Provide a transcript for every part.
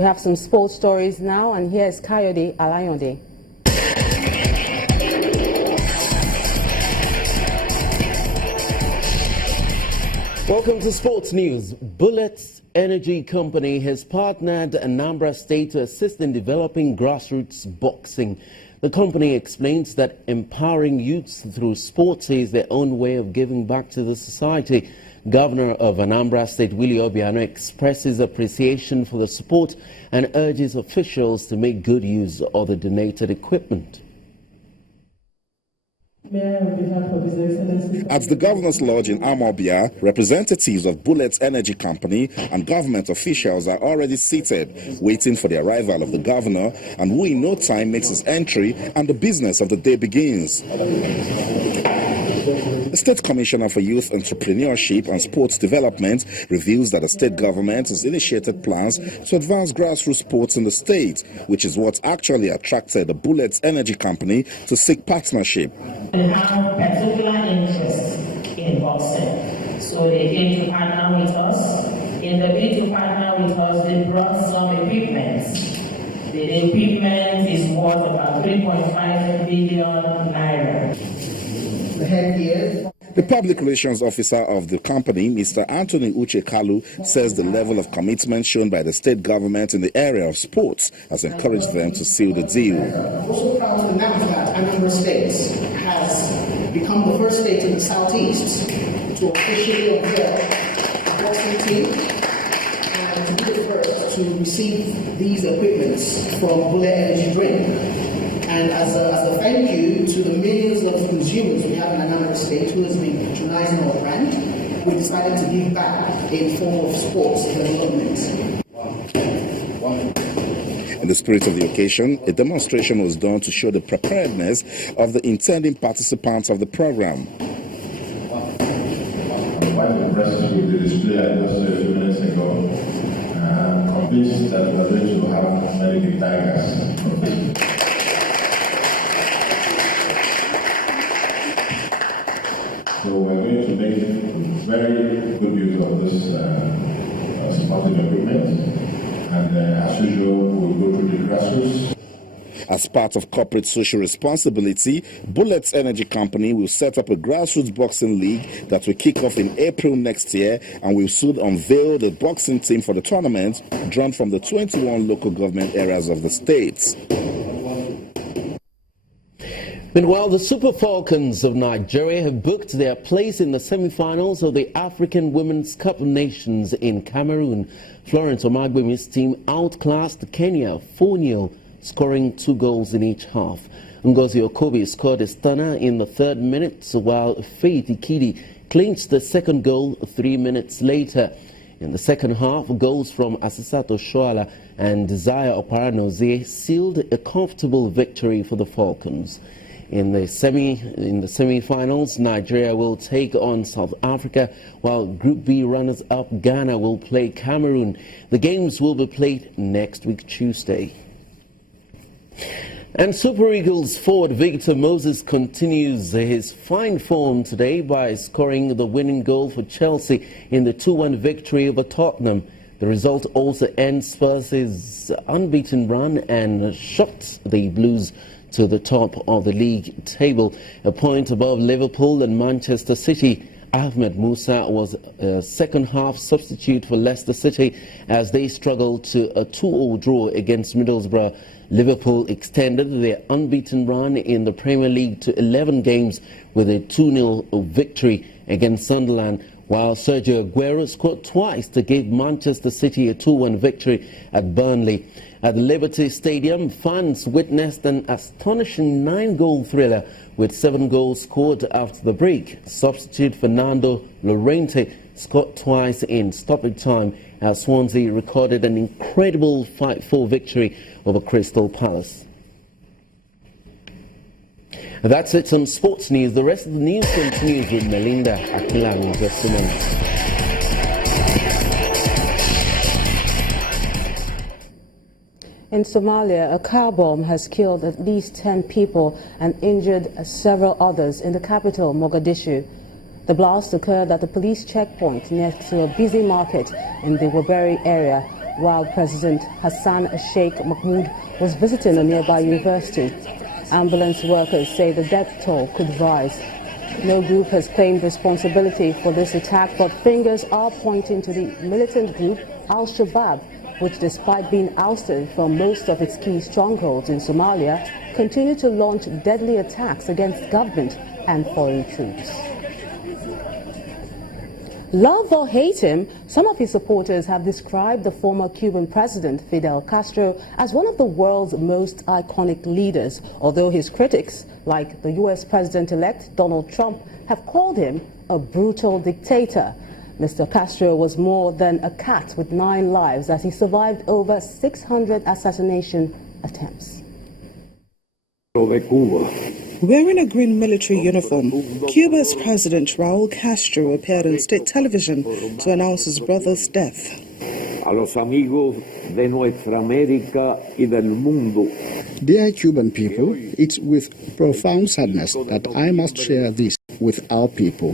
We have some sports stories now, and here's Kayode Alayonde. Welcome to Sports News. Bullets Energy Company has partnered Anambra State to assist in developing grassroots boxing. The company explains that empowering youths through sports is their own way of giving back to the society. Governor of Anambra State, Willie Obiano, expresses appreciation for the support and urges officials to make good use of the donated equipment. At the Governor's Lodge in Amobia, representatives of Bullets Energy Company and government officials are already seated, waiting for the arrival of the governor, and who in no time makes his entry and the business of the day begins. The State Commissioner for Youth Entrepreneurship and Sports Development reveals that the state government has initiated plans to advance grassroots sports in the state, which is what actually attracted the Bullets Energy Company to seek partnership. We have particular interest in boxing, so they came to partner with us. In the bid to partner with us, they brought some equipment. The equipment is worth about 3.5 billion naira. The public relations officer of the company, Mr. Anthony Uche Kalu, says the level of commitment shown by the state government in the area of sports has encouraged them to seal the deal. I'm also proud to announce that Anambra State has become the first state in the southeast to officially unveil a boxing team and to be the first to receive these equipments from Bullet Energy Drink. And as a thank you to the millions of consumers we have in Anambra State who has been patronizing our brand, we decided to give back in form of sports development. In the spirit of the occasion, a demonstration was done to show the preparedness of the intending participants of the program. I'm quite impressed with the display I just saw a few minutes ago. I'm convinced that we're going to have many big tigers. So we're going to make very good use of this supporting equipment, and as usual, we'll go to the grassroots. As part of corporate social responsibility, Bullets Energy Company will set up a grassroots boxing league that will kick off in April next year, and will soon unveil the boxing team for the tournament, drawn from the 21 local government areas of the state. Meanwhile, the Super Falcons of Nigeria have booked their place in the semi-finals of the African Women's Cup of Nations in Cameroon. Florence Omagbemi's team outclassed Kenya 4-0, scoring 2 goals in each half. Ngozi Okobi scored a stunner in the 3rd minute, while Faith Ikidi clinched the 2nd goal 3 minutes later. In the second half, goals from Asisato Shoala and Desire Oparanozie sealed a comfortable victory for the Falcons. In the semi-finals, Nigeria will take on South Africa, while Group B runners-up Ghana will play Cameroon. The games will be played next week, Tuesday. And Super Eagles forward Victor Moses continues his fine form today by scoring the winning goal for Chelsea in the 2-1 victory over Tottenham. The result also ends Spurs' unbeaten run and shot the Blues to the top of the league table, a point above Liverpool and Manchester City. Ahmed Musa was a second-half substitute for Leicester City as they struggled to a 2-2 draw against Middlesbrough. Liverpool extended their unbeaten run in the Premier League to 11 games with a 2-0 victory against Sunderland, while Sergio Aguero scored twice to give Manchester City a 2-1 victory at Burnley. At the Liberty Stadium, fans witnessed an astonishing 9-goal thriller with 7 goals scored after the break. Substitute Fernando Llorente scored twice in stoppage time as Swansea recorded an incredible 5-4 victory over Crystal Palace. That's it on sports news. The rest of the news continues with Melinda Akilang in just a moment. In Somalia, a car bomb has killed at least 10 people and injured several others in the capital, Mogadishu. The blast occurred at a police checkpoint next to a busy market in the Waberi area while President Hassan Sheikh Mahmoud was visiting a nearby university. Ambulance workers say the death toll could rise. No group has claimed responsibility for this attack, but fingers are pointing to the militant group Al-Shabaab, which, despite being ousted from most of its key strongholds in Somalia, continue to launch deadly attacks against government and foreign troops. Love or hate him, some of his supporters have described the former Cuban president Fidel Castro as one of the world's most iconic leaders, although his critics, like the U.S. President-elect Donald Trump, have called him a brutal dictator. Mr. Castro was more than a cat with 9 lives as he survived over 600 assassination attempts. Wearing a green military uniform, Cuba's President Raúl Castro appeared on state television to announce his brother's death. A los amigos de nuestra América y del mundo. Dear Cuban people, it's with profound sadness that I must share this with our people.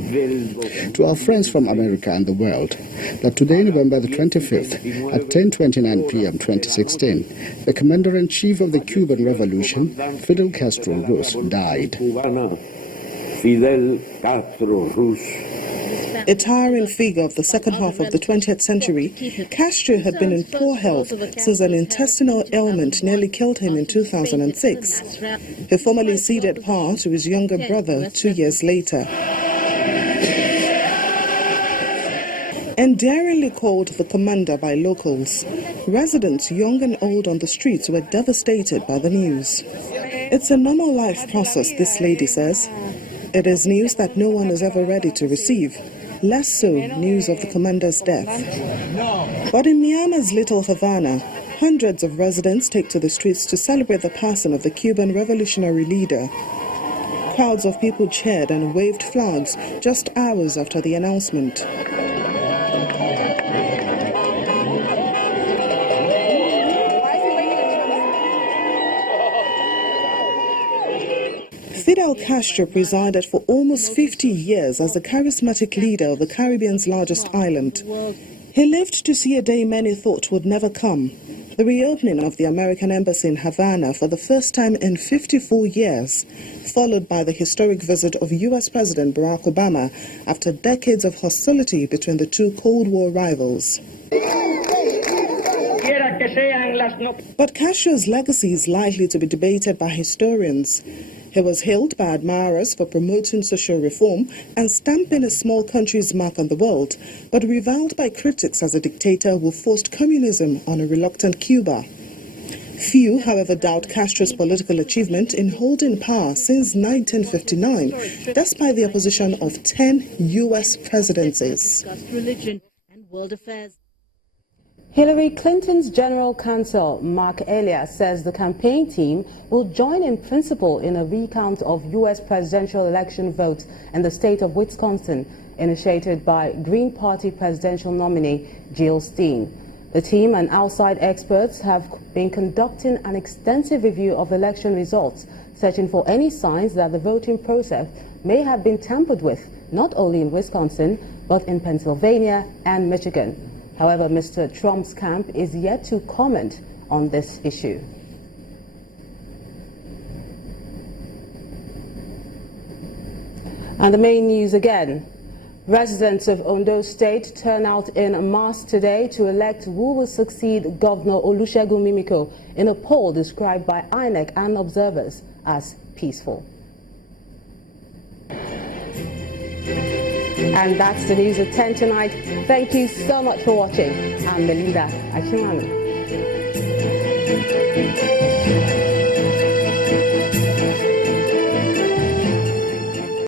To our friends from America and the world, that today, November the 25th, at 10:29 p.m. 2016, the Commander-in-Chief of the Cuban Revolution, Fidel Castro Ruz, died. Fidel Castro Ruz. A towering figure of the second half of the 20th century, Castro had been in poor health since an intestinal ailment nearly killed him in 2006. He formally ceded power to his younger brother 2 years later. Endearingly called the commander by locals, residents young and old on the streets were devastated by the news. It's a normal life process, this lady says. It is news that no one is ever ready to receive. Less so news of the commander's death. But in Myanmar's Little Havana, hundreds of residents take to the streets to celebrate the passing of the Cuban revolutionary leader. Crowds of people cheered and waved flags just hours after the announcement. Fidel Castro presided for almost 50 years as the charismatic leader of the Caribbean's largest island. He lived to see a day many thought would never come, the reopening of the American embassy in Havana for the first time in 54 years, followed by the historic visit of U.S. President Barack Obama after decades of hostility between the two Cold War rivals. But Castro's legacy is likely to be debated by historians. He was hailed by admirers for promoting social reform and stamping a small country's mark on the world, but reviled by critics as a dictator who forced communism on a reluctant Cuba. Few, however, doubt Castro's political achievement in holding power since 1959, despite the opposition of 10 U.S. presidencies. Religion and world affairs. Hillary Clinton's general counsel, Mark Elias, says the campaign team will join in principle in a recount of U.S. presidential election votes in the state of Wisconsin, initiated by Green Party presidential nominee Jill Stein. The team and outside experts have been conducting an extensive review of election results, searching for any signs that the voting process may have been tampered with, not only in Wisconsin, but in Pennsylvania and Michigan. However, Mr. Trump's camp is yet to comment on this issue. And the main news again. Residents of Ondo State turn out in mass today to elect who will succeed Governor Olusegun Mimiko in a poll described by INEC and observers as peaceful. And that's the news at 10 tonight. Thank you so much for watching. I'm Melinda Achimwami.